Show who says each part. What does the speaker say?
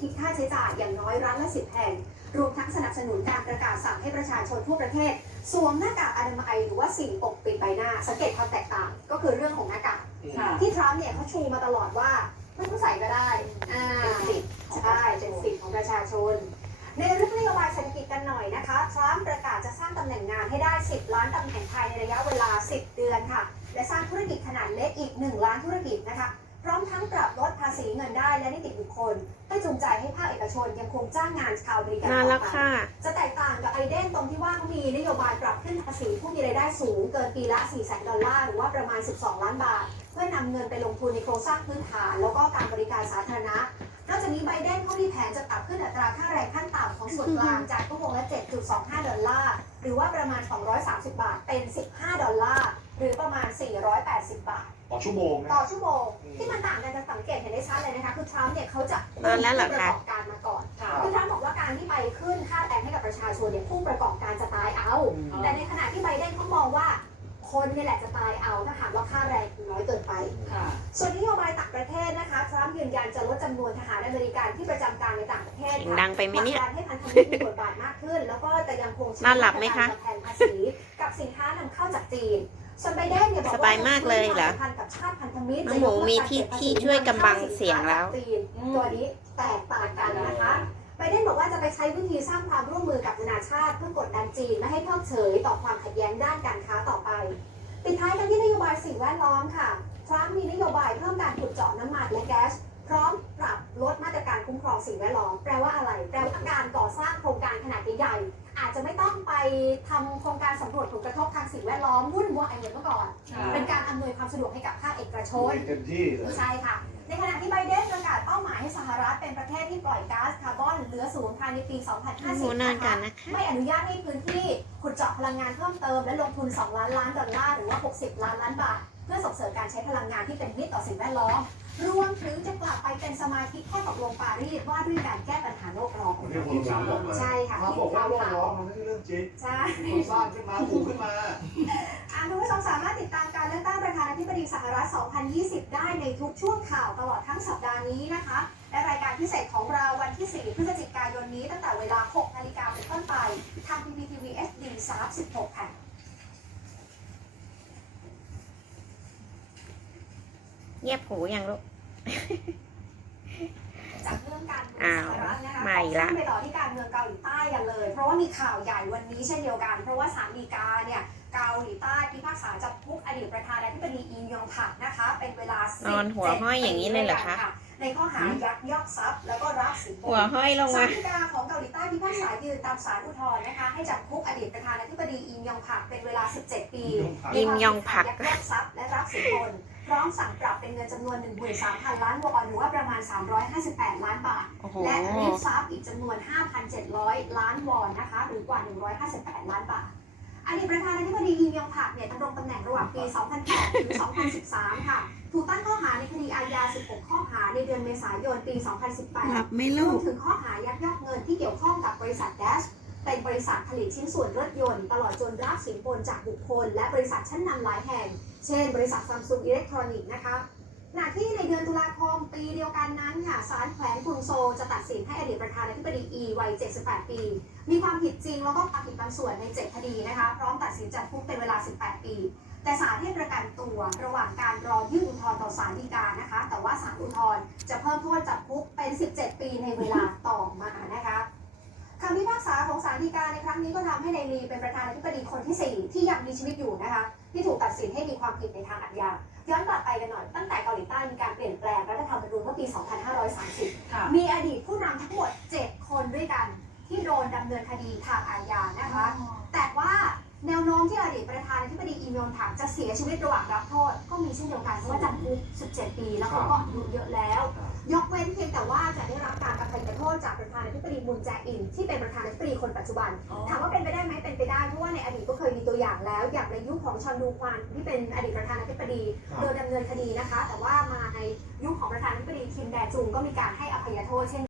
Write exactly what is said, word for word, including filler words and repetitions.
Speaker 1: คิดค่าใช้จ่ายอย่างน้อยร้านละสิบแห่งรวมทั้งสนับสนุนการประกาศสั่งให้ประชาชนทั่วประเทศสวมหน้ากากอนามัยหรือว่าสิ่งปกปิดใบหน้าสังเกตความแตกต่างก็คือเรื่องของหน้ากากที่ทรัมป์เนี่ยเขาชูมาตลอดว่าไม่ต้องใส่ก็ได้อ่าใช่เป็นสิทธิ์ของประชาชนในเรื่องนโยบายเศรษฐกิจกันหน่อยนะคะทรัมป์ประกาศจะสร้างตำแหน่งงานให้ได้สิบล้านตำแหน่งภายในระยะเวลาสิบเดือนค่ะและสร้างธุรกิจขนาดเล็กอีกหนึ่งล้านธุรกิจนะคะพร้อมทั้งปรับลดภาษีเงินได้และนิติบุคคลเพื่อจูงใจให้ภาคเอกชนยังคงจ้างงานชาวบริการต่อไปจะแตกต่างกับไบเดนตรงที่ว่าเขามีนโยบายปรับขึ้นภาษีผู้มีรายได้สูงเกินปีละสี่แสนดอลลาร์หรือว่าประมาณสิบสองล้านบาทเพื่อนำเงินไปลงทุนในโครงสร้างพื้นฐานแล้วก็การบริการสาธารณะนอกจากนี้ไบเดนเขามีแผนจะปรับขึ้นอัตราค่าแรงขั้นต่ำของส่วนกลางจากชั่วโมงละ เจ็ดจุดสองห้า ดอลลาร์หรือว่าประมาณสองร้อยสามสิบบาทเป็นสิบห้าดอลลาร์หรือประมาณสี่ร้อยแปดสิบบาท
Speaker 2: ต่อชั่วโมง
Speaker 1: ต่อชั่วโมงที่มันต่างกันจะสังเกตเห็นได้ชัดเลยนะคะคือทรัมป์เนี่ยเขาจะผู้ประกอบการมาก่อนคือทรัมป์บอกว่าการที่ไปขึ้นค่าแรงให้กับประชาชนเนี่ยผู้ประกอบการจะตายเอาแต่ในขณะที่ไบเดนเขามองว่าคนนี่แหละจะตายเอาถ้าหากว่าค่าแรงน้อยเกินไปส่วนนโยบายต่างประเทศนะคะทรัมป์ยืนยันจะลดจำนวนทหารอเมริกันที่ประจำการในต่างประเทศค่ะ
Speaker 3: ดังไปไหมเนี่ย
Speaker 1: ให้พันธมิตรมีบทบาทมากขึ้นแล้วก็จะยังคงใช้มาตรการแทนภาษีกับสินค้านำเข้าจากจีนส่วนไบเดนเนี่ยบอกว่า
Speaker 3: สบายมากเลยเหรอน้องหมูมีที่ที่ช่วยกำบังเสียงแล้ว
Speaker 1: ตัวนี้แตกต่างกันนะคะไบเดนบอกว่าจะไปใช้วิธีสร้างความร่วมมือกับนานาชาติเพื่อกดดันจีนไม่ให้เพิกเฉยต่อความขัดแย้งด้านการค้าต่อไปปิดท้ายกันที่นโยบายสิ่งแวดล้อมค่ะทรัมป์มีนโยบายเพิ่มการขุดเจาะน้ำมันและแก๊สพร้อมปรับลดมาตรการคุ้มครองสิ่งแวดล้อมแปลว่าอะไรแปลว่าการก่อสร้างโครงการขนาดใหญ่ๆอาจจะไม่ต้องไปทำโครงการสำรวจผลกระทบทางสิ่งแวดล้อมวุ่นวายเหมือนเมื่อก่อนเป็นการอำนวยความสะดวกให้กับภาคเอกชน
Speaker 2: เต็มที่เลย
Speaker 1: ใช่ค่ะในขณะที่ไบเดนประกาศเป้าหมายให้สหรัฐเป็นประเทศที่ปล่อยก๊าซคาร์บอนเหลือศูนย์ภายในปี สองพันห้าสิบ นะคะไม่อนุญาตให้พื้นที่ขุดเจาะพลังงานเพิ่มเติมและลงทุนสองล้านล้านดอลลาร์หรือว่าหกสิบล้านล้านบาทเพื่อส่งเสริมการใช้พลังงานที่เป็นมิตรต่อสิ่งแวดล้อมรวมถึงจะกลับไปเป็นสมาชิกข้อตกลงปารีสว่าด้วยการแก้ปัญหาโลกร้อนใช่ค่ะ
Speaker 2: ที่บอกว่าโลกร้อนมันไม่ใช่เรื่องจริง
Speaker 1: ใช่
Speaker 2: สร้างขึ้นมาปลูกขึ้นมา
Speaker 1: คุณผู้ชมสามารถติดตามการเลือกตั้งประธานาธิบดีสหรัฐ สองพันยี่สิบ ได้ในทุกช่วงข่าวตลอดทั้งสัปดาห์นี้นะคะและรายการพิเศษของเราวันที่ สี่ พฤศจิกายนนี้ตั้งแต่เวลา หกนาฬิกาเป็นต้นไปทาง พี พี ที วี เอช ดี สามสิบหก ค่ะ
Speaker 3: เงียบหูยังลูก
Speaker 1: จากเรื่องการเมืองสหรัฐนะคะไปต่อที่การเมืองเกาหลีใต้กันเลยเพราะว่ามีข่าวใหญ่วันนี้เช่นเดียวกันเพราะว่าศาลฎีกาเนี่ยเกาหลีใต้พิพากษาจำคุกอดีตประธานาธิบดีอิมยองผักนะคะเป็นเวลาสิบ
Speaker 3: นอนหัวห้อยอย่างนี้เลยเหรอคะ
Speaker 1: ในข้อหายักยอกทรัพย์แล้วก็รับสินบน
Speaker 3: หัวห้อยลงมา
Speaker 1: ศาลฎีกาของเกาหลีใต้พิพากษายืนตามศาลอุทธรณ์นะคะให้จำคุกอดีตประธานาธิบดีอิมยองผักเป็นเวลาสิบเจ็ดปี
Speaker 3: อิมยองผัก
Speaker 1: ยักยอกทรัพย์และรับสินบนพร้อมสั่งปรับเป็นเงินจำนวน หนึ่งหมื่นสามพัน ล้านวอนหรือว่าประมาณสามร้อยห้าสิบแปดล้านบาทและรีดทรัพย์อีกจำนวน ห้าพันเจ็ดร้อย ล้านวอนนะคะหรือกว่าหนึ่งร้อยห้าสิบแปดล้านบาทอดีตประธานาธิบดีอิมยองผักเนี่ยดำรงตำแหน่งระหว่างปี สองพันแปด ถึง สองพันสิบสาม ค่ะถูกตั้งข้อหาในคดีอาญา สิบหก ข้อหาในเดือนเมษายน ปี สองพันสิบแปด รวมถึงข้อหายักยอกเงินที่เกี่ยวข้องกับบริษัทแดชเป็นบริษัทผลิตชิ้นส่วนรถยนต์ตลอดจนรับสินบนจากบุคคลและบริษัทชั้นนำหลายแห่งเช่นบริษัทซัมซุงอิเล็กทรอนิกส์นะคะขณะที่ในเดือนตุลาคมปีเดียวกันนั้นค่ะศาลแขวงกรุงโซลจะตัดสินให้อดีตประธานาธิบดีอีวัยเจ็ดสิบแปดปีมีความผิดจริงแล้วก็ความผิดบางส่วนในเจ็ดคดีนะคะพร้อมตัดสินจำคุกเป็นเวลาสิบแปดปีแต่ศาลให้ประกันตัวระหว่างการรอยื่นอุทธรณ์ต่อศาลฎีกานะคะแต่ว่าศาลอุทธรณ์จะเพิ่มโทษจำคุกเป็นสิบเจ็ดปีในเวลาต่อมานะคะคำพิพากษาของศาลฎีกาในครั้งนี้ก็ทำให้นายลีเป็นประธานาธิบดีคนที่สี่ที่ยังมีชีวิตอยู่นะคะที่ถูกตัดสินให้มีความผิดในทางอาญาย้อนกลับไปกันหน่อยตั้งแต่เกาหลีใต้มีการเปลี่ยนแปลงรัฐธรรมนูญเมื่อปี สองพันห้าร้อยสามสิบ มีอดีตผู้นำทั้งหมดเจ็ดคนด้วยกันที่โดนดำเนินคดีทางอาญานะคะแต่ว่าแนวโน้มที่อดีตประธานาธิบดีอิมยองผักจะเสียชีวิตระหว่างรับโทษก็มีเช่นเดียวกันเพราะว่าจำคุกสิบเจ็ดปีแล้วเขาก็อายุเยอะแล้วยกเว้นเพียงแต่ว่าจะได้รับการอภัยโทษจากประธานาธิบดีมุนแจอินที่เป็นประธานาธิบดีคนปัจจุบันถามว่าเป็นไปได้ไหมเป็นไปได้เพราะว่าในอดีตก็เคยมีตัวอย่างแล้วอย่างในยุคของชอนดูควานที่เป็นอดีตประธานาธิบดีโดนดำเนินคดีนะคะแต่ว่ามาในยุคของประธานาธิบดีคิมแดจุงก็มีการให้อภัยโทษเช่น